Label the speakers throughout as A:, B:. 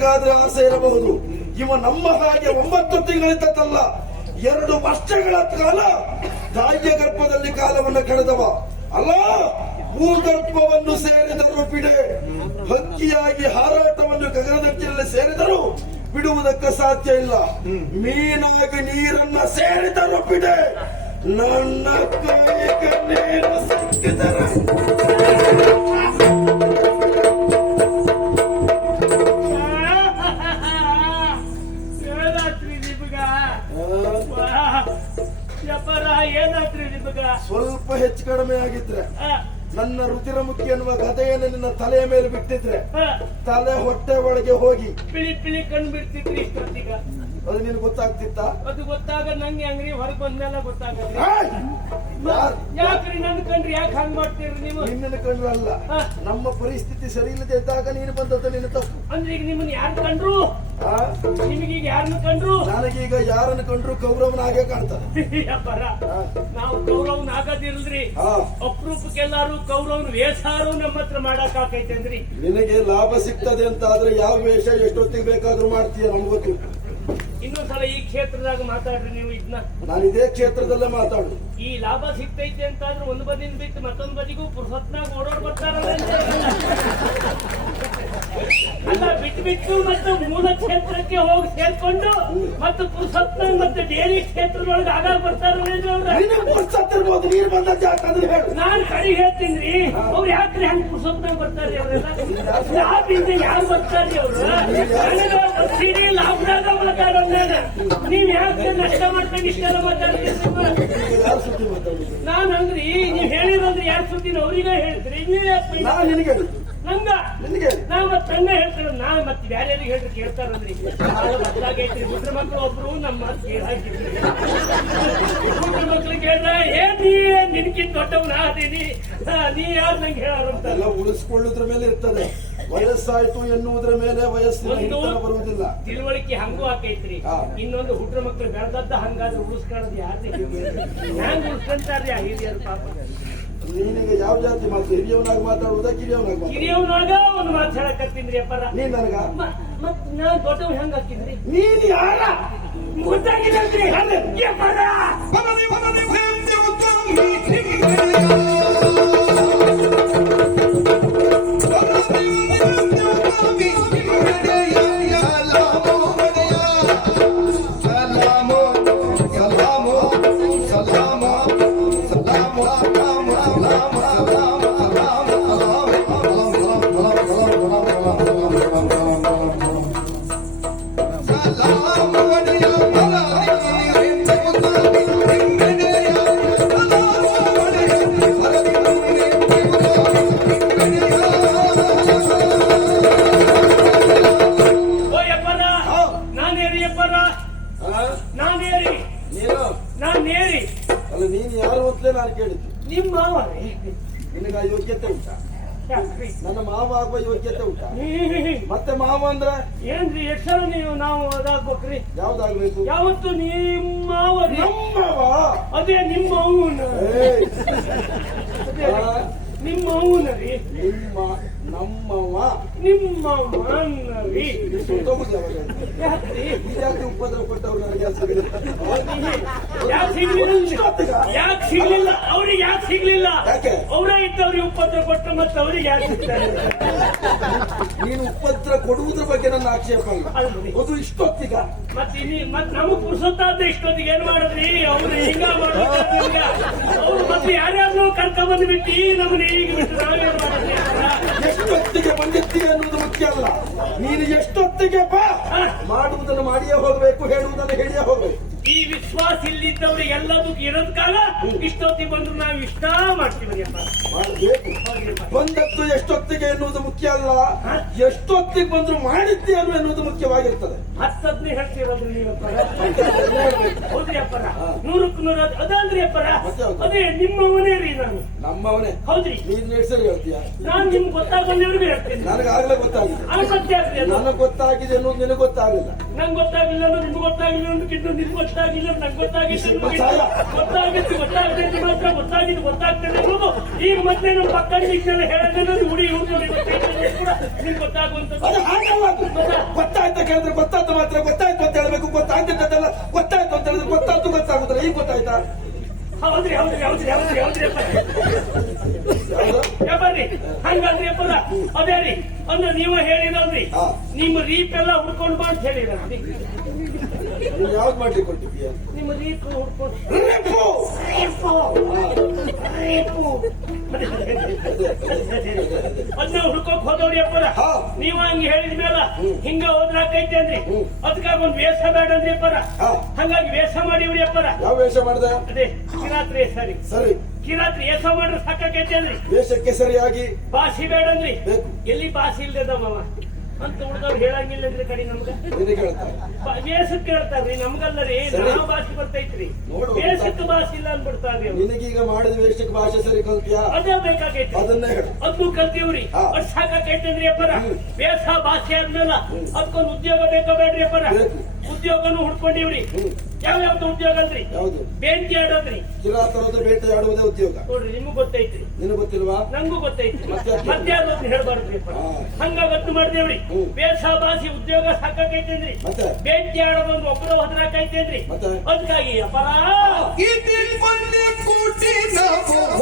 A: ಉಳಿದವರಿಗಾದ್ರೆ ಆಸೆ ಇರಬಹುದು. ಇವ ನಮ್ಮ ಹಾಗೆ ಒಂಬತ್ತು ತಿಂಗಳಿದ್ದಲ್ಲ ಎರಡು ವರ್ಷಗಳ ಕಾಲ ತಾಯಿಯ ಗರ್ಭದಲ್ಲಿ ಕಾಲವನ್ನು ಕಳೆದವ. ಅಲ್ಲ, ಭೂಗರ್ಭವನ್ನು ಸೇರಿದರು ಬಿಡೆ, ಹಕ್ಕಿಯಾಗಿ ಹಾರಾಟವನ್ನು ಗಗನದಕ್ಕಿನಲ್ಲಿ ಸೇರಿದರು ಬಿಡುವುದಕ್ಕೆ ಸಾಧ್ಯ ಇಲ್ಲ. ಮೀನಾಗಿ ನೀರನ್ನ ಸೇರಿದರು ಬಿಡೆ, ನನ್ನ ಕೈಗೆ ನೀರು ಸಿಕ್ಕಿದರೆ ಸ್ವಲ್ಪ ಹೆಚ್ಚು ಕಡಿಮೆ ಆಗಿದ್ರೆ ನನ್ನ ರುಚಿರಮುಖಿ ಎನ್ನುವ ಕಥೆಯನ್ನು ನಿನ್ನ ತಲೆಯ ಮೇಲೆ ಬಿಟ್ಟಿದ್ರೆ ತಲೆ ಹೊಟ್ಟೆ ಒಳಗೆ ಹೋಗಿ
B: ಪಿಳಿ ಪಿಳಿ ಕಣ್ ಬಿಡ್ತಿದ್ರಿ
A: ಅದು ನಿನ್ ಗೊತ್ತಾಗ್ತಿತ್ತ?
B: ಅದು ಗೊತ್ತಾಗ ನಂಗೆ ಅಂಗ್ರಿ ಹೊರಗ್ ಬಂದ್ಮೇಲೆ
A: ಗೊತ್ತಾಗಲ್ಲ
B: ಯಾಕ್ರಿ ನನ್ ಕಂಡ್ರಿ? ಯಾಕೆ ಹಂಗ್ ಮಾಡ್ತೀರಿ ನೀವು?
A: ನಿನ್ನ ಕಂಡ್ರಲ್ಲ ನಮ್ಮ ಪರಿಸ್ಥಿತಿ ಸರಿ ಇಲ್ಲದೆ ಇದ್ದಾಗ ನೀನು ಬಂದದ್ದು ನಿನ್ನ ತಪ್ಪು.
B: ಅಂದ್ರೆ ಈಗ ನಿಮ್ಮನ್ನ ಯಾರು ಕಂಡ್ರು? ನಿಮಗೀಗ ಯಾರನ್ನ ಕಂಡ್ರು?
A: ನನಗೀಗ ಯಾರನ್ನು ಕಂಡ್ರು ಕೌರವನಾಗೆ ಆ?
B: ನಾವು ಕೌರವನ್ ಆಗೋದಿಲ್ರಿ.
A: ಆ,
B: ಅಪರೂಪಕ್ಕೆಲ್ಲಾರು ಕೌರವನ್ ವೇಷಾರು ನಮ್ಮ ಹತ್ರ ಮಾಡಕ್ ಅಂದ್ರಿ
A: ನಿನಗೆ ಲಾಭ ಸಿಗ್ತದೆ ಅಂತ ಆದ್ರೆ ಯಾವ ವೇಷ ಎಷ್ಟೊತ್ತಿಗೆ ಬೇಕಾದ್ರೂ ಮಾಡ್ತೀಯ ನಮ್ಗೆ ಗೊತ್ತಿಲ್ಲ.
B: ಈ ಕ್ಷೇತ್ರದಾಗ ಮಾತಾಡ್ರಿ ನೀವು ಇದನ್ನ
A: ನಾನು ಇದೇ ಕ್ಷೇತ್ರದಲ್ಲೇ ಮಾತಾಡು
B: ಈ ಲಾಭ ಸಿಗ್ತೈತೆ ಅಂತ ಆದ್ರೆ ಒಂದು ಬದಿನ ಬಿಟ್ಟು ಮತ್ತೊಂದು ಬದಿಗೂ ಪುರ್ಸತ್ನಾಗ ಓಡೋಡ್ ಬರ್ತಾರಲ್ಲ. ಅಲ್ಲ ಬಿಟ್ಟು ಬಿಟ್ಟು ಮತ್ತೆ ಮೂಲ ಕ್ಷೇತ್ರಕ್ಕೆ ಹೋಗಿ ಸೇರ್ಕೊಂಡು ಮತ್ತೆ ಪುರುಸತ್ನಾಗ ಮತ್ತೆ ಡೇರಿ ಕ್ಷೇತ್ರದೊಳಗೆ ಆಗ ಬರ್ತಾರಲ್ಲ ಅವ್ರ
A: ಪುರ್ಸತ್ತಿರ್ಬೋದು ನೀನು ಬಂದದ್ದು ಯಾಕಂದ್ರೆ ಹೇಳು?
B: ನಾನ್ ಕಡಿ ಹೇಳ್ತೀನಿ ಅವ್ರು ಯಾಕ್ರಿ ಹಂಗ ಪುರ್ಸತ್ನಾಗ ಬರ್ತಾರ್ರಿ ಅವರೆಲ್ಲ? ಲಾಭಿಂದ ಯಾರು ಬರ್ತಾರ್ರಿ ಅವ್ರು? ಸಬ್ಸಿಡಿ ಲಾಭದಾಗ ಬರ್ತಾರ ನೀವ್ ಯಾಕೆ ನಷ್ಟ ಮಾಡ್ಕೊಂಡು ಇಷ್ಟೆಲ್ಲ ಮಾತಾಡ್ತೀರಿ
A: ನಾನು ಮಾತಾಡುದು
B: ನಾನ್ ಅಂದ್ರಿ ನೀವ್ ಹೇಳಿರೋದ್ರಿ ಯಾರ ಸುದ್ದಿನ ಅವ್ರಿಗೆ ಹೇಳಿದ್ರಿ
A: ನಾನು ನಿನಗೆ
B: ನಂಗ? ನಾ ಮತ್ ತಂಗ ಹೇಳ್ತಾರ ನಾ ಮತ್ ಬ್ಯಾರೆ ಹೇಳ್ರಿ ಕೇಳ್ತಾರಂದ್ರಿ ಬದಲಾಗೈತ್ರಿ ಹುಡ್ರ ಮಕ್ಳು ಒಬ್ರು ನಮ್ಮ ಮಾತ್ ಕೇಳಾಕಿದ್ರಿ ಹುಡ್ರ ಮಕ್ಳು ಕೇಳ್ದ ಏನ್ ನೀ ನಿನ್ಕಿಂತ ದೊಡ್ಡವನ ಅದೀನಿ ನೀ ಯಾರು ನಂಗೆ ಹೇಳಾರ? ಉಳಿಸ್ಕೊಳ್ಳೋದ್ರ
A: ಎಲ್ಲ ಉಳಿಸ್ಕೊಳ್ಳುದ್ರ ಮೇಲೆ ಇರ್ತದೆ. ವಯಸ್ಸಾಯ್ತು ಎನ್ನುವುದರ ಮೇಲೆ ವಯಸ್ಸಿನ ಹಿಡಿತನ ಬರುವುದಿಲ್ಲ.
B: ತಿಳುವಳಿಕೆ ಹಂಗೂ ಆಕೈತ್ರಿ. ಇನ್ನೊಂದು ಹುಟ್ರ ಮಕ್ಕಳು ಬೆಳೆದದ್ದ ಹಂಗಾದ್ರೆ ಉಳಿಸ್ಕೊಳ್ಳೋದು ಯಾರು ಹೆಂಗ್ ಉಳಿಸ್ಕೊಂತಾರ್ರಿ ಆ ಹಿರಿಯರು ಪಾಪ?
A: ನಿನಗೆ ಯಾವ ಜಾತಿ ಮಾತು? ಹಿರಿಯವನಾಗಿ ಮಾತಾಡುವುದಾ ಕಿರಿಯವನಾಗಿ
B: ಕಿರಿಯವನೊಳಗ ಒಂದು ಮಾತು ಹೇಳಕತ್ತೀನ್ರಿ ಅಪ್ಪರ.
A: ನೀ ನನಗ?
B: ಮತ್ ನಾನ್ ದೊಡ್ಡವ್ ಹೆಂಗ್ ಹಾಕಿದ್ರಿ
A: ನೀನ್ ಯಾರ?
B: ಗೊತ್ತಾಗಿದ್ರಿ ಅಪ್ಪರ! ನಿಮ್ಮ ಮಾವರೇ
A: ನಿನಗ ಯೋಗ್ಯತೆ ಉಂಟಾ? ನನ್ನ ಮಾವ ಆಗುವ ಯೋಗ್ಯತೆ ಉಂಟಾ? ಮತ್ತೆ ಮಾವ ಅಂದ್ರೆ?
B: ಏನ್ರಿ ಎಷ್ಟರ ನೀವು ನಾವು ಅದಾಗ್ಬೇಕ್ರಿ?
A: ಯಾವ್ದಾಗ್ಬೇಕು?
B: ಯಾವತ್ತು ನಿಮ್ಮ
A: ನಮ್ಮವ
B: ಅದೇ ನಿಮ್ಮ ಅವನ. ನಿಮ್ಮ ಅವನ ರೀ.
A: ನಿಮ್ಮ ನಮ್ಮವ
B: ನಿಮ್ಮ ಮಾನವಿ. ಯಾಕ್ರಿ?
A: ಉಪದ್ರ ಕೊಟ್ಟವ್ರು ನನಗೆ ಯಾಕೆ ಸಿಗಲಿಲ್ಲ?
B: ಯಾಕ್ ಸಿಗ್ಲಿಲ್ಲ? ಯಾಕೆ ಸಿಗ್ಲಿಲ್ಲ? ಅವ್ರಿಗೆ ಯಾಕೆ ಸಿಗ್ಲಿಲ್ಲ?
A: ಯಾಕೆ?
B: ಅವರೇ ಇದ್ದವ್ರಿಗೆ ಉಪದ್ರ ಕೊಟ್ಟ ಮತ್ತೆ ಅವ್ರಿಗೆ ಯಾಕೆ ಸಿಗ್ತಾರೆ?
A: ನೀನು ಉಪದ್ರ ಕೊಡುವುದ್ರ ಬಗ್ಗೆ ನನ್ನ ಆಕ್ಷೇಪ. ಅದು ಇಷ್ಟೊತ್ತಿಗ.
B: ಮತ್ತೆ ಇಲ್ಲಿ ಮತ್ತೆ ನಮಗ್ ಪುರುಸೊತ್ತಾದ ಇಷ್ಟೊತ್ತಿಗೆ ಏನ್ ಮಾಡಿದ್ರಿ? ಅವ್ರು ಹಿಂಗ ಮಾಡೋದು ಅವ್ರು ಮತ್ತೆ ಯಾರ್ಯಾರು ಕರ್ಕೊಂಡ್ ಬಂದ್ಬಿಟ್ಟು ನಮ್ಮನ್ನ ಈಗ ಬಿಟ್ಟು ನಾವೇನ್ ಮಾಡಿದ್ರಿ?
A: ಎಷ್ಟೊತ್ತಿಗೆ ಬಂದಿರ್ತೀವಿ ಅನ್ನುವುದು ಮುಖ್ಯ ಅಲ್ಲ. ನೀನು ಎಷ್ಟೊತ್ತಿಗೆ ಬಾ. ಮಾಡುವುದನ್ನು ಮಾಡಿಯೇ ಹೋಗಬೇಕು ಹೇಳುವುದನ್ನು ಹೇಳಿಯೇ ಹೋಗಬೇಕು.
B: ಈ ವಿಶ್ವಾಸ ಇಲ್ಲಿದ್ದವರು ಎಲ್ಲದೂ ಇರೋದ್ ಕಾಲ ಇಷ್ಟೊತ್ತಿಗೆ ಬಂದ್ರು ನಾವು ಇಷ್ಟ ಮಾಡ್ತೀವಿ
A: ಮಾಡಬೇಕು. ಬಂದದ್ದು ಎಷ್ಟೊತ್ತಿಗೆ ಎನ್ನುವುದು ಮುಖ್ಯ ಅಲ್ಲ. ಎಷ್ಟೊತ್ತಿಗೆ ಬಂದ್ರು ಮಾಡಿದ್ದೆ ಅನ್ನುವುದು ಎನ್ನುವುದು ಮುಖ್ಯವಾಗಿರ್ತದೆ.
B: ಹತ್ತದ್ನೇ ಹೇಳ್ತಿರೋದು ನೀವು ಹೌದ್ರಿ ನೂರಕ್ಕೂ ನೂರ ಅದಲ್ರಿ ಅಪ್ಪರ? ಅದೇ ನಿಮ್ಮವನೇ ರೀ ನಾನು.
A: ನಮ್ಮವನೇ.
B: ಹೌದ್ರಿ?
A: ನೀನ್ ಸರಿ ಹೇಳ್ತೀಯಾ?
B: ನಾನ್ ನಿಮ್ಗೆ ಗೊತ್ತಾಗಲ್ಲಿವ್ರಿಗೂ ಹೇಳ್ತೇನೆ.
A: ನನಗಾಗಲೇ ಗೊತ್ತಾಗಿದೆ.
B: ಆಗ್ಲಿ ಅದು.
A: ನನಗೆ ಗೊತ್ತಾಗಿದೆ ಅನ್ನೋದು ನಿನಗೆ ಗೊತ್ತಾಗಲಿಲ್ಲ.
B: ನಂಗೆ ಗೊತ್ತಾಗಿಲ್ಲ ಅಂದ್ರೆ ನಿಮ್ಗೆ ಗೊತ್ತಾಗಿಲ್ಲ ಅನ್ನೋದಕ್ಕಿಂತ ನಿಮ್ಗೆ ಗೊತ್ತಾಗಿಲ್ಲ ನಂಗೆ ಗೊತ್ತಾಗಿಲ್ಲ ಗೊತ್ತಾಗಿತ್ತು ಗೊತ್ತಾಗದೆ ನಿಮ್ಮ ಹತ್ರ ಗೊತ್ತಾಗಿದ್ದು ಗೊತ್ತಾಗ್ತದೆ ಅನ್ನೋದು. ಈಗ ಮತ್ತೆ ನಮ್ಮ ಪಕ್ಕ ಶಿಕ್ಷಣ ಹೇಳೋದನ್ನ ಹುಡಿ ಹುಡುಗಿ ಕೂಡ ನಿಮ್ಗೆ
A: ಗೊತ್ತಾಗುವಂತ. ಗೊತ್ತಾಯ್ತಾ ಕೇಳಿದ್ರೆ ಗೊತ್ತಾಯ್ತು ಮಾತ್ರ ಗೊತ್ತಾಯ್ತು ಅಂತ ಹೇಳ್ಬೇಕು ಗೊತ್ತಾಗ್ತದಲ್ಲ ಗೊತ್ತಾಯ್ತು ಅಂತ ಹೇಳಿದ್ರೆ ಗೊತ್ತಾಯ್ತು ಗೊತ್ತಾಗುದಿಲ್ಲ. ಈಗ ಗೊತ್ತಾಯ್ತಾ?
B: ಹೌದ್ರಿ ಹೌದ್ರಿ ಹೌದ್ರಿ ಹೌದ್ರಿ ಹೌದ್ರಿ ಅಪ್ಪ.
A: ಹಂಗ್ರಿ
B: ಬರ್ರಿ ಹಂಗಲ್ರಿ ಅದೇ ರೀ ಅಂದ್ರೆ ನೀವ ಹೇಳಿರಲ್ರಿ
A: ಹಾ.
B: ನಿಮ್ಮ ರೀಪ್ ಎಲ್ಲ ಹುಡ್ಕೊಂಡು ಬಾ ಅಂತ
A: ಯಾವ್ದು ಮಾಡ್ಲಿಕ್ಕೆ ಕೊಟ್ಟಿದ್ದೀಯ
B: ನಿಮ್ಮ ರೀಪ್ ಹುಡ್ಕೊಂಡು! ಅದನ್ನ ಹುಡ್ಕೋಕ್ ಹೋದವ್ರಿ ಅಪ್ಪರ.
A: ಹಾ.
B: ನೀವ ಹಂಗ ಹೇಳಿದ ಮೇಲ ಹಿಂಗ ಹೋದ್ರಾಕೈತಿ ಅಂದ್ರಿ. ಅದಕ್ಕಾಗ ಒಂದ್ ವೇಷ ಬೇಡ ಅಂದ್ರಿ ಅಪ್ಪರ.
A: ಹಾ.
B: ಹಂಗಾಗಿ ವೇಷ ಮಾಡಿವ್ರಿ ಅಪ್ಪರ.
A: ಯಾವ ವೇಷ ಮಾಡ್ದ?
B: ಅದೇ ಶಿರಾತ್ರಿ ಸರಿ.
A: ಸರಿ.
B: ಕಿರಾತ್ರಿ ವೇಷ ಮಾಡ್ರೆ ಸಾಕೈತಿ ಅಂದ್ರಿ
A: ವೇಷಕ್ಕೆ ಸರಿಯಾಗಿ
B: ಭಾಷೆ ಬೇಡ ಅಂದ್ರಿ
A: ಬೇಕು.
B: ಎಲ್ಲಿ ಬಾಸಿ ಇಲ್ದದ ಮಾವ? ಅಂತ ಉಳ್ದವ್ರು ಹೇಳಂಗಿಲ್ಲ ಅಂದ್ರೆ ಕಡೆ ನಮ್ಗ.
A: ನಿನಗೆ ಹೇಳ್ತಾರೆ.
B: ವೇಷಕ್ಕೆ ಹೇಳ್ತಾರ್ರಿ ನಮ್ಗಲ್ಲ ರೀ
A: ಸರಿ.
B: ನಾವು ಭಾಷೆ ಬರ್ತೈತ್ರಿ.
A: ನೋಡು.
B: ವೇಷಕ್ಕೆ ಭಾಷೆ ಇಲ್ಲ ಅನ್ಬಿಡ್ತಾರ್ರಿ ಅವ್ರು.
A: ನಿನಗೀಗ ಮಾಡಿದ ವೇಷಕ್ಕೆ ಭಾಷೆ ಸರಿ ಕಲ್ತಿಯಾ?
B: ಅದೇ ಬೇಕಾಗೈತಿ
A: ಅದನ್ನೇ ಹೇಳು.
B: ಅದ್ನು ಕಲ್ತೀವ್ರಿ.
A: ಹಾ.
B: ಅದ್ ಸಾಕಾಕೈತಂದ್ರಿ ಅಪ್ಪರ.
A: ಹ್ಮ್.
B: ವೇಷ ಭಾಷೆ ಆದ್ಮೇಲೆ ಅದಕ್ಕೊಂದು ಉದ್ಯೋಗ ಬೇಕಾ ಬೇಡ್ರಿ ಅಪ್ಪರ?
A: ಬೇಕು.
B: ಉದ್ಯೋಗನು ಹುಡ್ಕೊಂಡಿವ್ರಿ.
A: ಯಾವ
B: ಯಾವ್ದು ಉದ್ಯೋಗ ಅಲ್ರಿ?
A: ಹೌದು
B: ಬೆಂಕಿ ಆಡೋದ್ರಿ.
A: ಚಿರಾತನದ ಬೇಟೆ ಆಡುವುದೇ ಉದ್ಯೋಗ.
B: ನೋಡ್ರಿ ನಿಮ್ಗೂ ಗೊತ್ತೈತ್ರಿ.
A: ನಿನಗೆ ಗೊತ್ತಿಲ್ವಾ?
B: ನಂಗೂ ಗೊತ್ತೈತ್ರಿ.
A: ಮತ್ತೆ ಯಾಕೆ?
B: ಅಂತ ಹೇಳ್ಬಾರ್ದ್ರಿ ಹಂಗ ಗೊತ್ತು ಮಾಡ್ದೇವ್ರಿ. ವೇಷ ಭಾಷೆ ಉದ್ಯೋಗ ಸಾಕಾಕೈತೇನ್ರಿ.
A: ಮತ್ತೆ?
B: ಬೆಂಕಿ ಆಡೋದೊಂದು ಒಬ್ಬರು ಹೊದ್ರಾಕೈತೇನ್ರಿ.
A: ಮತ್ತೆ?
B: ಅದಕ್ಕಾಗಿ ಅಪರ.
C: ಕೂಟಿ ನಾವು.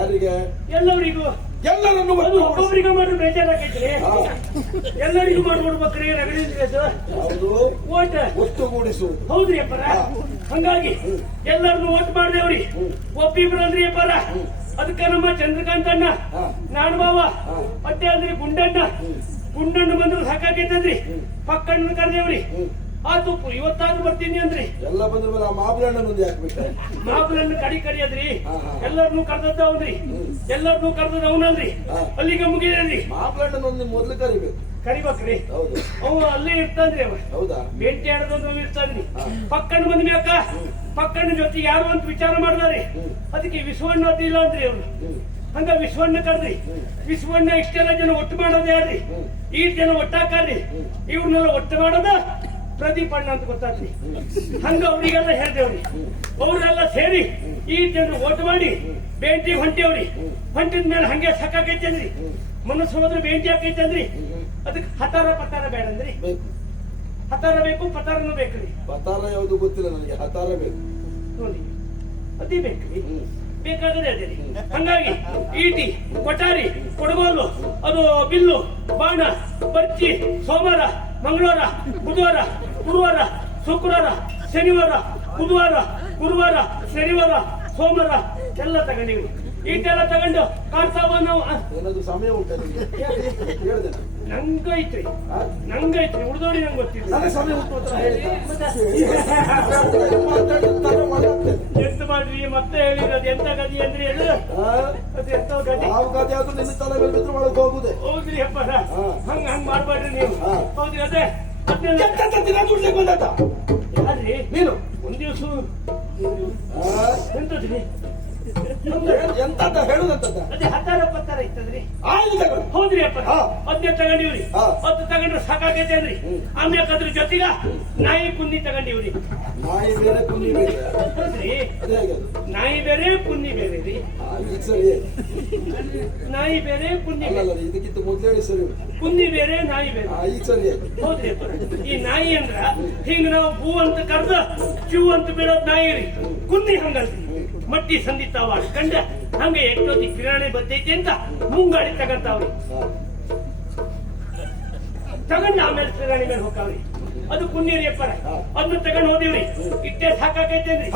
A: ಯಾರಿಗೆ?
B: ಎಲ್ಲರಿಗೂ.
A: ಎಲ್ಲರನ್ನು
B: ಒಬ್ಬೊಬ್ಬರಿಗೆ ಮಾಡಿ ಬೇಜಾರಾಗೈತ್ರಿ. ಎಲ್ಲರಿಗೂ ಮಾಡ್ಬಿಡ್ಬೇಕ್ರಿ ರಗಡಿದ್ರೆ
A: ಯಾವುದು
B: ವೋಟ್?
A: ಒಟ್ಟುಗೂಡಿಸುವುದು
B: ಹೌದ್ರಿ ಅಪ್ಪರ? ಹಂಗಾಗಿ ಎಲ್ಲರನ್ನು ವೋಟ್ ಮಾಡ್ದೇವ್ರಿ. ಒಬ್ಬಿಬ್ರು ಅಂದ್ರಿ ಅಪ್ಪರ? ಅದಕ್ಕ ನಮ್ಮ ಚಂದ್ರಕಾಂತ್ ಅಣ್ಣ
A: ನಾಡಬಾವ
B: ಮತ್ತೆ ಅಂದ್ರಿ ಗುಂಡಣ್ಣ. ಗುಂಡಣ್ಣ ಬಂದ್ರು ಸಾಕಾಗೈತಂದ್ರಿ ಪಕ್ಕಣ್ಣ ಕರ್ದೇವ್ರಿ. ಆತು ಇವತ್ತಾದ್ರೂ ಬರ್ತೀನಿ ಅಂದ್ರಿ.
A: ಎಲ್ಲ ಬಂದ್ರ ಮೇಲೆ ಆ ಮಾಬ್ಲಣ್ಣ ಮುಂದೆ
B: ಹಾಕ್ಬಿಟ್ಟೆ ಮಾಬ್ಲಣ್ಣ ಕಡಿ ಕಡಿಯದ್ರಿ ಎಲ್ಲರನ್ನೂ ಕರ್ದದ್ದ ಅವನ್ರಿ. ಎಲ್ಲರನ್ನೂ ಕರ್ದದ ಅವನಲ್ರಿ. ಅಲ್ಲಿಗೆ ಮುಗಿದ್ರಿ
A: ಮಾಬ್ಲಣ್ಣ ಒಂದು ಮೊದ್ಲು ಕರಿಬೇಕು.
B: ಕರಿಬೇಕ್ರಿ.
A: ಹೌದು.
B: ಅವ ಅಲ್ಲೇ ಇರ್ತಾನ್ರಿ ಅವ.
A: ಹೌದಾ?
B: ಭೇಟಿ ಆಡೋದು ಇರ್ತಾನ್ರಿ. ಪಕ್ಕಣ್ಣ ಬಂದ ಮ್ಯಾಕ ಪಕ್ಕಣ್ಣ ಜೊತೆ ಯಾರು ಅಂತ ವಿಚಾರ ಮಾಡ್ದಾರಿ ಅದಕ್ಕೆ ವಿಶ್ವಣ್ಣ ಅದಿಲ್ಲ ಅಂದ್ರಿ ಅವ್ರು. ಹಂಗ ವಿಶ್ವಣ್ಣ ಕರ್ರಿ ವಿಶ್ವಣ್ಣ ಇಷ್ಟೆಲ್ಲ ಜನ ಒಟ್ಟು ಮಾಡೋದೇ ಹೇಳ್ರಿ ಈ ಜನ ಒಟ್ಟಾಕಾರ್ರಿ. ಇವ್ರನ್ನೆಲ್ಲ ಒಟ್ಟು ಮಾಡೋದ? ಪ್ರದೀಪ್ ಅಣ್ಣ ಅಂತ ಗೊತ್ತಾಗ್ರಿ ಹಂಗ ಅವ್ರಿಗೆಲ್ಲ ಹೇಳ್ದೇವ್ರಿ ಅವರೆಲ್ಲ ಸೇರಿ ಈ ಜನರು ಓಟ್ ಮಾಡಿ ಬೇಂಟಿ ಹೊಂಟೇವ್ರಿ. ಹೊಂಟಿದ ಮೇಲೆ ಹಂಗೆ ಸಾಕಾಗೈತೇನ್ರಿ ಮನಸ್ಸು ಹೋದ್ರೆ ಬೇಂಟಿ ಆಕೈತೇನ್ರಿ ಅದಕ್ಕೆ ಹತಾರ ಪತಾರ ಬೇಡಂದ್ರಿ. ಹತಾರ ಬೇಕು ಪತಾರನು ಬೇಕ್ರಿ.
A: ಪತಾರ ಯಾವುದು ಗೊತ್ತಿಲ್ಲ ನನಗೆ ಹತಾರ ಬೇಕು.
B: ನೋಡಿ ಅದೇ ಬೇಕ್ರಿ. ಬೇಕಾದ್ರೆ ಅದೇ ಹಂಗಾಗಿ ಈಟಿ ಕೊಠಾರಿ ಕೊಡಗೋಲು ಅದು ಬಿಲ್ಲು ಬಾಣ ಬರ್ಚಿ ಸೋಮವಾರ ಮಂಗಳವಾರ ಬುಧವಾರ ಗುರುವಾರ ಶುಕ್ರವಾರ ಶನಿವಾರ ಬುಧವಾರ ಗುರುವಾರ ಶನಿವಾರ ಸೋಮವಾರ ಎಲ್ಲ ತಗೊಂಡಿವಿ. ಈಟೆಲ್ಲ ತಗೊಂಡು ಕಾಡ್ತಾವ ನಾವು ಆ,
A: ಏನಾದ್ರು ಸಮಯ ಉಂಟು ಹೇಳಿದೆ.
B: ನಂಗೈತ್ರಿ. ನಂಗೈತ್ರಿ. ಉಳಿದೋಡಿ ನಂಗೆ ಗೊತ್ತಿಲ್ಲ.
A: ಸಮಯ ಉಂಟು
B: ಎಂತ ಮಾಡ್ರಿ? ಮತ್ತೆ ಹೇಳಿರೋದು ಎಂತ ಗದಿ ಅಂದ್ರೆ ಅದು? ಅದು ಎಂತ ಗದಿ
A: ಯಾವ ಗಾದೆ ಆದ್ರೂ ನಿನ್ನ ತಲೆ ಮೇಲೆ ಬಿದ್ರೆ ಒಳಗೆ ಹೋಗುದೇ
B: ಹೌದ್ರಿ ಅಪ್ಪ
A: ಹಾ.
B: ಹಂಗ ಹಂಗ ಮಾಡ್ಬೇಡ್ರಿ ನೀವು. ಹೌದ್ರಿ ಅದೇ.
A: ಒಂದ್ ಕೂಡ್ಲಿಕ್ಕೆ
B: ಬಂದತ್ತ
A: ನೀನು
B: ದಿವಸ. ಎಂತ
A: ಎಂತಂತ ಹೇಳುದಂತದ
B: ಅದೇ ಹತ್ತಾರ ಪತ್ತಾರ ಇತ್ತದ್ರಿ.
A: ಆಯುಧಗಳು
B: ಹೌದ್ರಿ ಅಪ್ಪ. ಅದ್ನೇ ತಗೊಂಡಿವ್ರಿ. ಅದ್ ತಗೊಂಡ್ರೆ ಸಾಕಾಗೈತೆ ಅಂದ್ರಿ. ಆಮ್ಯಾಕ ಅದ್ರ ಜೊತೆಗ ನಾಯಿ ಕುನ್ನಿ ತಗೊಂಡಿವ್ರಿ.
A: ನಾಯಿ ಬೇರೆ ಪುನ್ನಿ ಬೇರೆ.
B: ನಾಯಿ ಬೇರೆ ಕುನ್ನಿ ಬೇರೆ ರೀ.
A: ಸರಿ.
B: ನಾಯಿ ಬೇರೆ ಕುನ್ನಿ ಬೇರೆ.
A: ಇದಕ್ಕಿಂತ ಮೊದ್ಲು ಸರಿ.
B: ಕುನ್ನಿ ಬೇರೆ ನಾಯಿ ಬೇರೆ.
A: ಈಗ ಸರಿ. ಆಯ್ತು
B: ಹೌದ್ರಿ. ಈ ನಾಯಿ ಅಂದ್ರ ಹಿಂಗ ನಾವು ಭೂ ಅಂತ ಕರ್ದ ಕ್ಯೂ ಅಂತ ಬೀಳೋದ್ ನಾಯಿ ರೀ. ಕುನ್ನಿ ಹಂಗಲ್ರಿ. ಮಟ್ಟಿ ಸಂದಿತಾವ ಕಂಡ ಹಂಗೆ ಎಷ್ಟೊತ್ತಿ ಕಿರಾಣಿ ಬರ್ತೈತಿ ಅಂತ ಮುಂಗಾಡಿ ತಗಂತಾವ್ರಿ. ತಗೊಂಡ ಆಮೇಲೆ ಕಿರಾಣಿ ಮೇಲೆ ಹೋಗ್ತಾವ್ರಿ. ಅದು ಕುನ್ನೀರಿ ಅಪ್ಪರ. ಅದನ್ನ ತಗೊಂಡ್ ಹೋದಿವ್ರಿ. ಇಟ್ಟೆ
A: ಸಾಕಾಕೈತೇನ್ರಿ.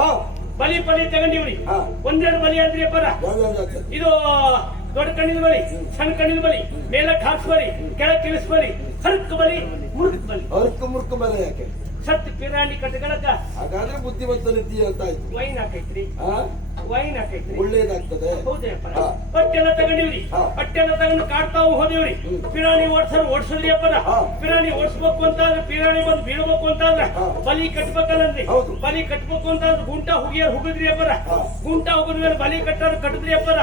B: ಬಲಿ ಬಲಿ ತಗೊಂಡಿವ್ರಿ. ಒಂದೆರಡು ಬಲಿ ಅಂದ್ರಿ ಅಪ್ಪರ. ಇದು ದೊಡ್ಡ ಕಣ್ಣಿನ ಬಲಿ ಸಣ್ಣ ಕಣ್ಣಿನ ಬಲಿ ಮೇಲಕ್ಕೆ ಹಾಕ್ಸ್ಬರಿ ಕೆಳಕ್ ಕೆಳಗೆ ಹರ್ಕ್ ಬಲಿ ಮುರ್ಕ ಬಲಿ ಮುರುಕ್ ಬಲಿ.
A: ಅರ್ಕು ಮುರ್ಕು ಮೇಲೆ ಯಾಕೆ?
B: ಸತ್ ಪಿರಾಣಿ ಕಟ್ಗಳಕ್ಕ
A: ಹಾಗಾದ್ರೆ ರೀತಿ ಅಂತ ಆಯ್ತು.
B: ವೈನ್ ಹಾಕೈತ್ರಿ? ವೈನ್ ಹಾಕೈತ್ರಿ.
A: ಒಳ್ಳೇದಾಗ್ತದೆ.
B: ಅಟ್ಟೆಲ್ಲ ತಗೊಂಡಿವ್ರಿ. ಅಟ್ಟೆಲ್ಲ ತಗೊಂಡು ಕಾಡ್ತಾವು ಹೋದಿವ್ರಿ. ಪಿರಾಣಿ ಓಡ್ಸರ್ ಓಡ್ಸಲ್ರಿ ಅಪ್ಪನ. ಪಿರಾಣಿ ಓಡಿಸ್ಬೇಕು ಅಂತ ಅಂದ್ರೆ ಪಿರಾಣಿ ಬಂದು ಬೀಳ್ಬೇಕು ಅಂತ ಅಂದ್ರೆ. ಬಲಿ ಕಟ್ಬೇಕಲ್ಲಂದ್ರಿ.
A: ಹೌದು.
B: ಬಲಿ ಕಟ್ಬೇಕು ಅಂತ ಅಂದ್ರೆ ಗುಂಟ ಹುಗಿಯರ್ ಹುಗಿದ್ರಿ ಅಪ್ಪರ.
A: ಹಾ.
B: ಗುಂಟ ಹುಗಿದ ಮೇಲೆ ಬಲಿ ಕಟ್ಟೋರು ಕಟ್ಟಿದ್ರಿ ಅಪ್ಪರ.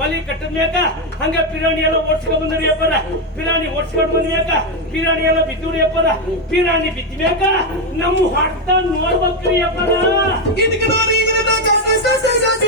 B: ಬಲಿ ಕಟ್ಟದ ಮ್ಯಾಕ ಹಂಗ ಪಿರಾಣಿ ಎಲ್ಲ ಓಡ್ಸ್ಕೊಂಡ್ ಬಂದ್ರಿ ಅಪ್ಪರ. ಪಿರಾಣಿ ಓಡ್ಸ್ಕೊಂಡ್ ಬಂದ ಮ್ಯಾಕ ಪಿರಾಣಿ ಎಲ್ಲ ಬಿದ್ದೂರಿ ಅಪ್ಪರ. ಪಿರಾಣಿ ಬಿದ್ದ ಮ್ಯಾಕ ನಮ್ಮ ಹೊಡ್ತ ನೋಡ್ಬೇಕ್ರಿ ಅಪ್ಪರ.
C: ಬೇಟೆಯಾಡಿ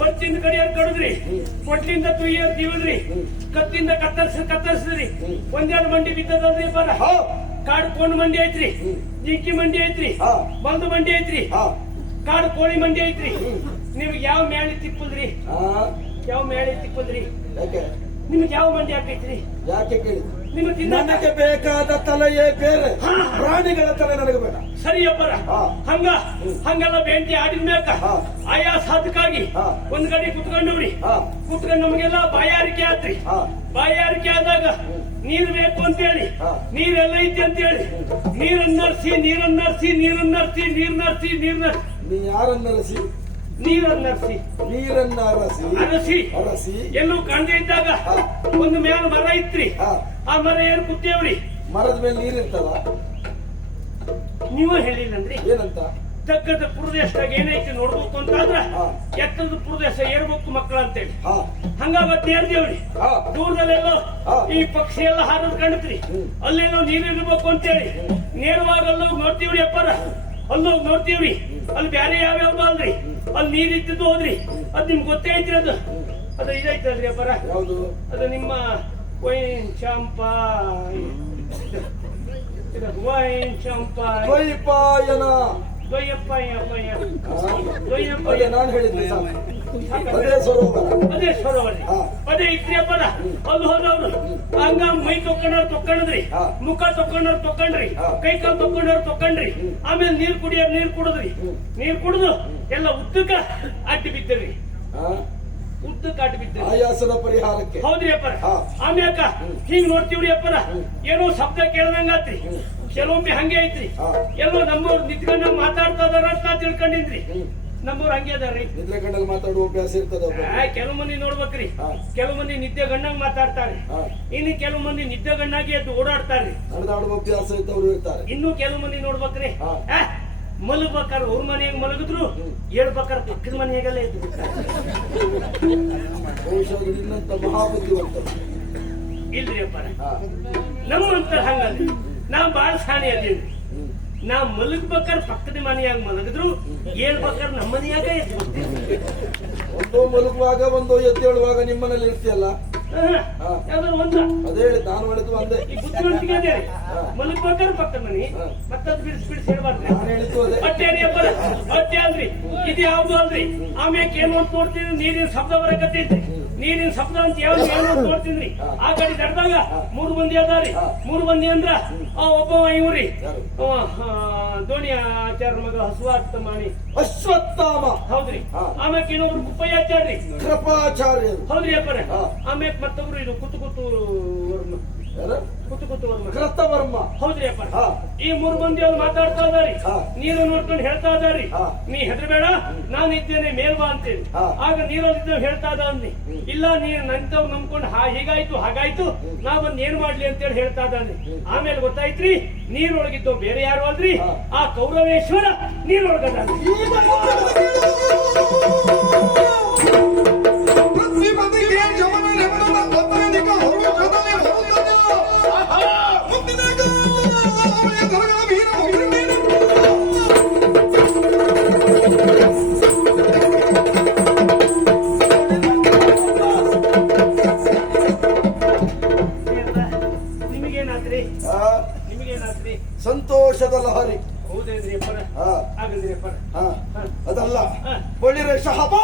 B: ಬಚ್ಚಿಂದ ಕಡಿಯರ್ ಕಡಿದ್ರಿ. ಕೊಟ್ಲಿಂದ ತುಯ್ಯರ್ ತೀವಲ್ರಿ ಕತ್ತಿಂದ ಕತ್ತರ್ಸ ಕತ್ತರ್ಸಿದ್ರಿ. ಒಂದೆರಡು ಮಂಡಿ ಬಿದ್ದದಲ್ರಿ ಬರ
A: ಹಾ.
B: ಕಾಡು ಕೋಣ ಮಂಡಿ ಐತ್ರಿ. ಜಿಂಕಿ ಮಂಡಿ ಐತ್ರಿ.
A: ಹಾ.
B: ಬಂದು ಮಂಡಿ ಐತ್ರಿ.
A: ಹಾ.
B: ಕಾಡು ಕೋಳಿ ಮಂಡಿ ಐತ್ರಿ. ನಿಮ್ಗೆ ಯಾವ ಮ್ಯಾಳಿ ತಿಪ್ಪಲ್ರಿ? ಯಾವ ಮ್ಯಾಳಿ ತಿಪ್ಪಲ್ರಿ ನಿಮ್ಗೆ ಯಾವ ಮಂಡಿ ಹಾಕೈತ್ರಿ?
A: ಯಾಕೆ ನನಗೆ ಬೇಕಾದ ತಲೆಯೇ ಬೇರೆ. ಪ್ರಾಣಿಗಳ ತಲೆ ನನಗೆ ಬೇಡ.
B: ಸರಿಯಪ್ಪರ. ಹಂಗ ಹಂಗೆಲ್ಲ ಬೇಂಟಿ ಆಡಿದ ಮ್ಯಾಕ ಆಯಾ
A: ಸಾಧಕಾಗಿ.
B: ಒಂದ್ ಕಡೆ ಕುತ್ಕೊಂಡವ್ರಿ.
A: ಬ್ರಿ
B: ಕುತ್ಕೊಂಡು ನಮಗೆಲ್ಲ ಬಾಯಾರಿಕೆ ಆತ್ರಿ. ಬಾಯಾರಿಕೆ ಆದಾಗ ನೀರ್ ಬೇಕು ಅಂತ
A: ಹೇಳಿ
B: ನೀರೆಲ್ಲ ಐತಿ ಅಂತೇಳಿ ನೀರನ್ನರ್ಸಿ ನೀರನ್ನರ್ಸಿ ನೀರನ್ನರ್ಸಿ ನೀರ್ನರ್ಸಿ ನೀರ್ನರ್ಸಿ
A: ನೀ ಯಾರನ್ನರಸಿ
B: ನೀರನ್ನರ್ಸಿ
A: ನೀರನ್ನ ಅರಸಿ.
B: ಅರಸಿ. ಎಲ್ಲೂ ಕಂಡಿದ್ದಾಗ ಇದ್ದಾಗ. ಒಂದು ಮೇಲೆ ಮರ ಇತ್ರಿ. ಆ ಮರ ಏನ್
A: ಮರದ ಮೇಲೆ ನೀರಿರ್ತಲ್ಲ
B: ನೀವು ಹೇಳಿಲ್ಲಂದ್ರಿ
A: ಏನಂತ?
B: ತಗ್ಗದ ಪುರದೇಶದಾಗ ಏನೈತಿ ನೋಡ್ಬೇಕು ಅಂತ
A: ಅಂದ್ರ
B: ಎತ್ತದ ಪುರದೇಶ ಏರ್ಬೇಕು ಮಕ್ಕಳ ಅಂತೇಳಿ.
A: ಹಂಗ
B: ಮತ್ ನೇರ್ದೇವ್ರಿ
A: ಹಾ.
B: ದೂರದಲ್ಲೆಲ್ಲೋ. ಈ ಪಕ್ಷಿ ಎಲ್ಲ ಹಾರದ್ ಕಾಣತ್ರಿ.
A: ಅಲ್ಲೇನೋ
B: ಅಲ್ಲೆಲ್ಲೋ ನೀರಿರ್ಬೇಕು ಅಂತೇಳಿ. ನೇರವಾಗಿ ಅಲ್ಲೋಗಿ ನೋಡ್ತೀವ್ರಿ ಅಪ್ಪಾರ. ಅಲ್ಲೋಗಿ ನೋಡ್ತೀವ್ರಿ. ಅಲ್ಲಿ ಬ್ಯಾರೆ ಯಾವ್ಯಾವ್ದು ಅಲ್ರಿ. ಅಲ್ಲಿ ನೀರ್ ಇದ್ದಿದ್ದು ಹೋದ್ರಿ. ಅದ್ ನಿಮ್ಗೆ ಗೊತ್ತೇ ಐತ್ರಿ ಅದು. ಅದು ಇದೈತಲ್ರಿ ಅಪ್ಪರ. ಅದು ನಿಮ್ಮ ವೈನ್ champagne. ಇದು ವೈನ್ ಚಂಪಾ
A: ದ್ವೈಪಾಯನ
B: ಅಪ್ಪಯ್ಯ
A: ಅದೇ ನಾನು ಹೇಳಿದ್ದೆ ಸಾಕು. ಅದೇ ಸರೋವರ
B: ಅದೇ ಸರೋವರಿ
A: ಹಾ.
B: ಅದೇ ಇದ್ರಿ ಅಪ್ಪನ ಅಲ್ಲಿ ಹೋದವ್ರು ಹಂಗ ಮೈ ತೊಕೊಂಡವ್ರು ತೊಕೊಂಡ್ರಿ
A: ಹಾ.
B: ಮುಖ ತೊಕೊಂಡವ್ರು ತೊಕೊಂಡ್ರಿ
A: ಹಾ.
B: ಕೈ ಕಾಲು ತೊಕೊಂಡವ್ರು ತೊಕೊಂಡ್ರಿ ಆಮೇಲೆ ನೀರ್ ಕುಡಿಯೋರು ನೀರ್ ಕುಡಿದ್ರಿ. ನೀರ್ ಕುಡಿದು ಎಲ್ಲ ಉದ್ದಕ್ಕ ಅಡ್ಡಿ ಬಿತ್ತ್ರಿ
A: ಹಾ?
B: ಅಡ್ಡಿ ಬಿದ್ದರಿ
A: ಆಯಾಸದ ಪರಿಹಾರಕ್ಕೆ.
B: ಹೌದ್ರಿ ಅಪ್ಪರ?
A: ಹಾ.
B: ಆಮ್ಯಾಕ ಹಿಂಗ್ ನೋಡ್ತೀವ್ರಿ ಅಪ್ಪರ? ಏನೋ ಶಬ್ದ ಕೇಳ್ದಂಗಾತ್ರಿ. ಕೆಲವೊಮ್ಮೆ ಹಂಗೆ ಐತ್ರಿ. ಎಲ್ಲೋ ನಮ್ಮವ್ರು ನಿತ್ಕೊಂಡ ಮಾತಾಡ್ತಾ ಇದಾರ ಅಂತ ತಿಳ್ಕೊಂಡಿದ್ರಿ ನಮ್ಮವ್ರು ಹಂಗೆ ಅದಾರ್ರಿ.
A: ನಿದ್ರೆ ಗಂಡಲ್ಲಿ ಮಾತಾಡುವ ಅಭ್ಯಾಸ ಇರ್ತದ
B: ಕೆಲವ್ ಮಂದಿ ನೋಡ್ಬೇಕ್ರಿ. ಕೆಲವು ಮಂದಿ ನಿದ್ದೆ ಗಂಡಂಗ್ ಮಾತಾಡ್ತಾರೆ. ಇನ್ನು ಕೆಲವು ಮಂದಿ ನಿದ್ದೆ ಗಂಡಾಗಿ ಎದ್ದು ಓಡಾಡ್ತಾರೆ.
A: ನಡೆದಾಡುವ ಅಭ್ಯಾಸ ಇದ್ದವರು ಇರ್ತಾರೆ.
B: ಇನ್ನು ಕೆಲವು ಮಂದಿ ನೋಡ್ಬೇಕ್ರಿ. ಮಲಗ್ಬೇಕಾದ್ರೆ ಅವ್ರ ಮನೆಯಾಗ ಮಲಗಿದ್ರು, ಹೇಳ್ಬೇಕಾದ್ರೆ ಪಕ್ಕದ
A: ಮನೆ ಹೇಗೆಲ್ಲ ಮಹಾಬುದ್ಧಿವಂತರು
B: ಇಲ್ರಿ
A: ಅಪ್ಪ.
B: ನಮ್ಮಂತ ಹಂಗಲ್ಲ ನಾ ಬಾಳ ಸಾಣಿ
A: ಅಲ್ಲಿ.
B: ನಾ ಮಲಗ್ಬೇಕಾದ್ರೆ ಪಕ್ಕದ ಮನೆಯಾಗ ಮಲಗಿದ್ರು, ಹೇಳ್ಬೇಕಾದ್ರೆ ನಮ್ಮ ಮನೆಯಾಗ ಎದ್ದು
A: ಒಂದು ಮಲಗುವಾಗ, ಒಂದು ಎದ್ದೇಳುವಾಗ ನಿಮ್ಮನೇಲಿ ಇರ್ತೀಯಲ್ಲ.
B: ಯಾವ್ದಾದ್ರು ಒಂದ
A: ಅದೇ ಹೇಳಿ ನಾನು ಹೇಳಿದ್ದು ಅಂದೆ
B: ಈ ಬುದ್ಧಿವಂತಿಗೆ ಅದೇ ರೀ
A: ಹಾ.
B: ಮಲಗ್ಬೇಕಾದ್ರೆ ಪಕ್ಕದ ಮನೆ.
A: ಹಾ.
B: ಮತ್ತದ್ ಬಿಡಿಸಿ ಬಿಡಿಸಿ ಹೇಳ್ಬಾರ್ದು.
A: ಅದೇ.
B: ಬಟ್ಟೆ ರೀ ಅಪ್ಪರ. ಬಟ್ಟೆ ಅಲ್ರಿ. ಇದು ಯಾವ್ದು ಅಲ್ರಿ? ಆಮ್ಯಾಕ ಏನು ಅಂತ ನೋಡ್ತೀನಿ ನೀರಿನ ಶಬ್ದ ಬರಕತ್ತೈತಿ. ನೀರಿನ ಶಬ್ದ ಅಂತ ಯಾವ್ದು ಏನು ಅಂತ ನೋಡ್ತೀನಿ ಆ ಕಡೆ ದಡ್ದಾಗ ಮೂರು ಮಂದಿ ಅದಾರಿ. ಮೂರು ಮಂದಿ ಅಂದ್ರ ಆ ಒಬ್ಬ ಇವ್ರಿ. ದೋಣಿ ಆಚಾರ ಮಗ ಹಸುವಾಗ್ತ ಮಾಡಿ
A: ಅಶ್ವತ್ಥಾಮ.
B: ಹೌದ್ರಿ?
A: ಆಮೇಲೆ
B: ಆಮ್ಯಾಕ ಇನ್ನೊಬ್ರು ಕುಪ್ಪಯ್ಯ
A: ಕೃಪಾಚಾರ್ಯ
B: ಹೌದ್ರಿ ಅಪ್ಪರ?
A: ಆಮೇಲೆ
B: ಆಮ್ಯಾಕ ಮತ್ತೊಬ್ರು ಇದು ಕುತ್ತು ಕುತ್ತು ವರ್ಮ
A: ಯಾರು?
B: ಕುತ್ತು ಕುತ್ತು ವರ್ಮ
A: ಕೃತವರ್ಮ.
B: ಹೌದ್ರಿ ಅಪ್ಪ. ಈ ಮೂರು ಮಂದಿ ಅವ್ರು ಮಾತಾಡ್ತಾ ಇದಾರಿ
A: ಹಾ.
B: ನೀರು ನೋಡ್ಕೊಂಡು ಹೇಳ್ತಾ ಇದಾರಿ
A: ಹಾ.
B: ನೀ ಹೆದರ್ಬೇಡ ನಾನು ಇದ್ದೇನೆ ಮೇಲ್ವಾ ಅಂತೇಳಿ. ಆಗ ನೀರಲ್ಲಿದ್ದ ಹೇಳ್ತಾ ಇದ್ದ ಅಂದ್ನಿ. ಇಲ್ಲ ನೀನು ನಂತವ್ ನಂಬ್ಕೊಂಡು ಹಾ ಹೀಗಾಯ್ತು ಹಾಗಾಯ್ತು. ನಾ ಬಂದ್ ಏನ್ ಮಾಡ್ಲಿ ಅಂತೇಳಿ ಹೇಳ್ತಾ ಇದ್ದಾನೆ ಆಮೇಲೆ ಗೊತ್ತಾಯ್ತ್ರಿ ನೀರೊಳಗಿದ್ದು ಬೇರೆ ಯಾರು ಅಲ್ರಿ? ಆ ಕೌರವೇಶ್ವರ ನೀರೊಳಗ
C: ಪೃಥ್ವಿ ಬದಿಗೆ ಜಮನ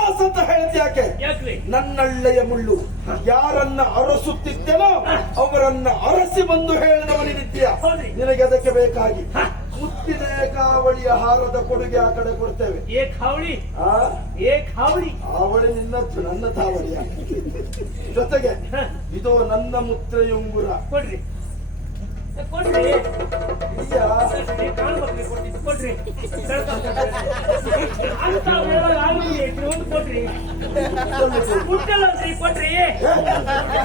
A: ಶಹಬಾಸ್ ಅಂತ ಯಾಕೆ? ನನ್ನಳ್ಳೆಯ ಮುಳ್ಳು. ಯಾರನ್ನ ಅರಸುತ್ತಿದ್ದೇನೋ ಅವರನ್ನ ಅರಸಿ ಬಂದು ಹೇಳಿದವನಿದ್ದೀಯ. ನಿನಗೆ ಅದಕ್ಕೆ ಬೇಕಾಗಿ. ಮುತ್ತಿನ ಕಾವಳಿಯ ಹಾರದ ಕೊಡುಗೆ ಆ ಕಡೆ ಕೊಡ್ತೇವೆ.
B: ಏ ಕಾವಳಿ?
A: ಆ?
B: ಏ
A: ಆವಳಿ ನಿನ್ನದ್ದು ನನ್ನ ತಾವಳಿಯ ಜೊತೆಗೆ. ಇದು ನನ್ನ
B: ಕೊಡ್ರಿ ಕೊಡ್ರಿ. ಕೊಡ್ರಿ ಅಂತ ಹೇಳೋದು ಆಗಲಿ ಐತ್ರಿ, ಒಂದು ಕೊಡ್ರಿ ಹುಟ್ಟಲ್ಲಲ್ರಿ ಕೊಡ್ರಿ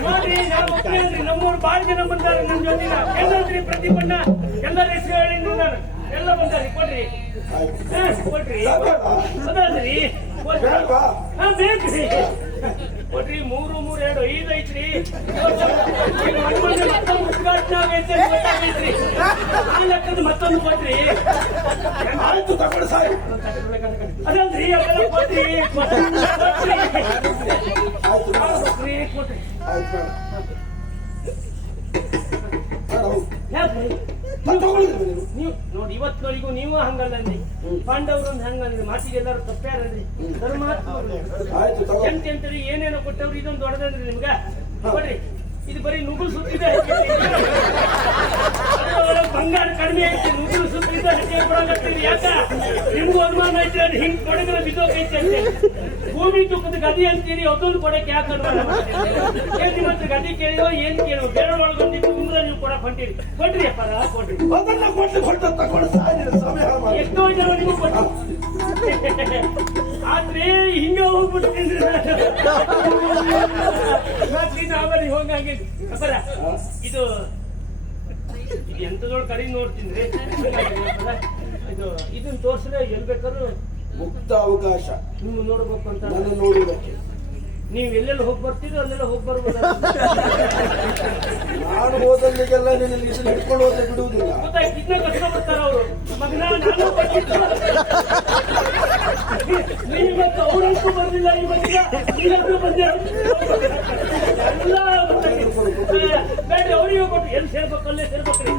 B: ನೋಡ್ರಿ ನಾವು ಒಪ್ಪಿಲ್ರಿ ನಮ್ಮೂರು ಬಾಳ ಜನ ಬಂದಾರ ನಮ್ ಜೊತೆ ಎಲ್ಲದ್ರಿ ಪ್ರತಿಭಟನಾ ಎಲ್ಲರ ಹೆಸರು ಹೇಳಿ ನಾನು ಎಲ್ಲ ಬಂದಾರಿ ಕೊಡ್ರಿ
A: ಆಯ್ತು.
B: ಹಾ, ಕೊಡ್ರಿ
A: ಬೇಡ.
B: ಅದಲ್ರಿ ಕೊಡ್ರಿ
A: ಬೇಡ್ವಾ?
B: ಹಾ ಬೇಕ್ರಿ ಕೊಡ್ರಿ ಮೂರು ಮೂರು ಎರಡು ಐದು ಐತ್ರಿ. ಲೆಕ್ಕದ ಮತ್ತೊಂದು ಕೊಡ್ರಿ. ಅದಲ್ರಿ ಅದೆಲ್ಲ
A: ಮತ್ತೆ ತಗೊಳ್ಳಿಲ್ವ ನೀನು
B: ನೀವು ನೋಡಿ ಇವತ್ತಿನವರೆಗೂ ನೀವು ಹಂಗಲ್ಲಂದ್ರಿ ಪಾಂಡವರು ಹಂಗಂದ್ರಿ ಮಾತಿಗೆ ಎಲ್ಲರೂ ತಪ್ಪ್ಯಾರನ್ರಿ
A: ಧರ್ಮಾತ್ಮರು.
B: ಎಂತ ಎಂತರಿ ಏನೇನೋ ಕೊಟ್ಟವ್ರು ಇದೊಂದು ದೊಡ್ಡದ್ರಿ ನಿಮ್ಗ? ನೋಡ್ರಿ ಇದು ಬರೀ ನುಗ್ಗು ಸುತ್ತಿದೆ ಬಂಗಾರ ಕಡಿಮೆ ಐತಿ ನುಗ್ಗು ಸುತ್ತಿದ್ದ ಹಚ್ಚಿ ಯಾಕ? ನಿಮ್ಗೂ ಅನುಮಾನ ಐತಿ ಅದು ಹಿಂಗ್ ಕೊಡಿದ್ರೆ ಬಿದ್ದೋಗೈತಿ ಅಂತೆ. ಭೂಮಿ ತುಕ್ಕದ ಗದಿ ಅಂತೀರಿ ಅದೊಂದು ಕೊಡಕ್ಕೆ ಯಾಕೆ? ಏನ್ ನಿಮ್ಮ ಗದಿ ಕೇಳಿದೋ ಏನ್ ಕೇಳೋ? ಬೇರೆ ಮುಂದೆ ನೀವು ಕೊಡಕ್ ಹೊಂಟಿರಿ. ಕೊಡ್ರಿ ಅಪ್ಪ ಕೊಡ್ರಿ.
A: ಅದನ್ನ ಕೊಟ್ಟು
B: ಎಷ್ಟೋ ಜನ ನೀವು ಕೊಟ್ಟು ಆದ್ರೆ ಹಿಂಗೆ ಹೋಗ್ಬಿಡ್ತೀನಿ. ಆಮೇಲೆ ಹೋಗಂಗೆ. ಅಪ್ಪರ ಇದು ಇದು ಕಡೆ ನೋಡ್ತೀನಿ ಇದು ಇದನ್ನ ತೋರ್ಸಿದ್ರೆ ಎಲ್ ಬೇಕಾದ್ರೂ
A: ಮುಕ್ತ ಅವಕಾಶ
B: ನೀವು ನೋಡ್ಬೇಕು ಅಂತ
A: ನನ್ನ ನೋಡುವುದಕ್ಕೆ
B: ನೀವು ಎಲ್ಲೆಲ್ಲಿ ಹೋಗಿ ಬರ್ತೀರೋ ಅಲ್ಲೆಲ್ಲ ಹೋಗಿ ಬರ್ಬೋದು
A: ನಾನು ಹೋದಲ್ಲಿಗೆಲ್ಲ ನಿನ್ನ ಇದನ್ನ ಹಿಡ್ಕೊಂಡು ಹೋದ್ರೆ ಬಿಡುವುದಿಲ್ಲ.
B: ಗೊತ್ತಾಯ್ತು ಇದನ್ನ ಕಷ್ಟ ಬರ್ತಾರ ಅವರು. ಮಗನ ನಾನು ಬರ್ತಿದ್ದೆ. ನೀವು ಇವತ್ತು ಅವರಂತೂ ಬಂದಿಲ್ಲ ನೀವಂತೂ ಎಲ್ಲ ಗೊತ್ತಾಗಿದೆ. ಬೇಡ್ರಿ ಅವರಿಗೆ ಕೊಟ್ಟು. ಎಲ್ಲಿ ಸೇರ್ಬೇಕು ಅಲ್ಲೇ ಸೇರ್ಬೇಕ್ರಿ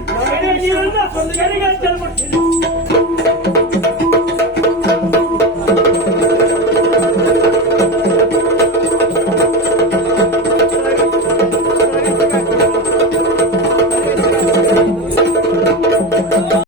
B: ನೀವೆಲ್ಲ ಸೇರ್ಬಿಡ್ತೀನಿ